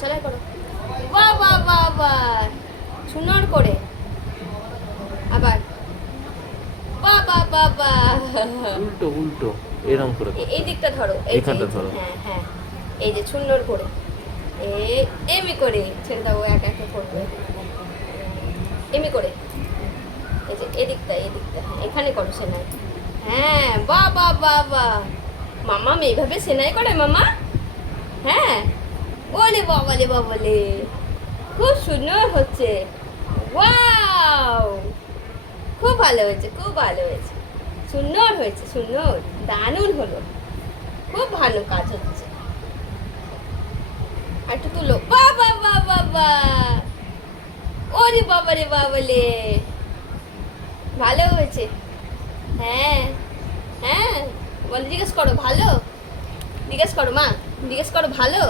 সেলাই করো। বাহ বাহ বাহ বাহ, সুন্দর করে। আবার বাহ বাহ বাহ বাহ। উল্টো উল্টো এরকম করে করতে এই হবে। দিকটা ধরো, এই যে, এখানটা এই যে, ধরো। হ্যাঁ হ্যাঁ, এই যে সুন্দর করে এমি করে ছেড়ে দাও, এক একে করবে এমি করে। এই যে এদিকটা, এদিকটা, হ্যাঁ এখানে করো সেলাই। হ্যাঁ বাহ বাহ বাহ বাহ। মামা এইভাবে সেলাই করে মামা? হ্যাঁ, ওলে বাবালে বাবালে, খুব সুন্দর হচ্ছে। ওয়াও, খুব ভালো হয়েছে, খুব ভালো হয়েছে, সুন্দর হয়েছে, সুন্দর, দারুণ হলো, খুব ভালো কাজ হচ্ছে। আর একটু তুলো, বাবা বাবা বাবা, ওরে বাবারে বাবালে, ভালো হয়েছে। হ্যাঁ হ্যাঁ, বলে জিজ্ঞেস করো ভালো, জিজ্ঞেস করো মা, জিজ্ঞেস করো ভালো।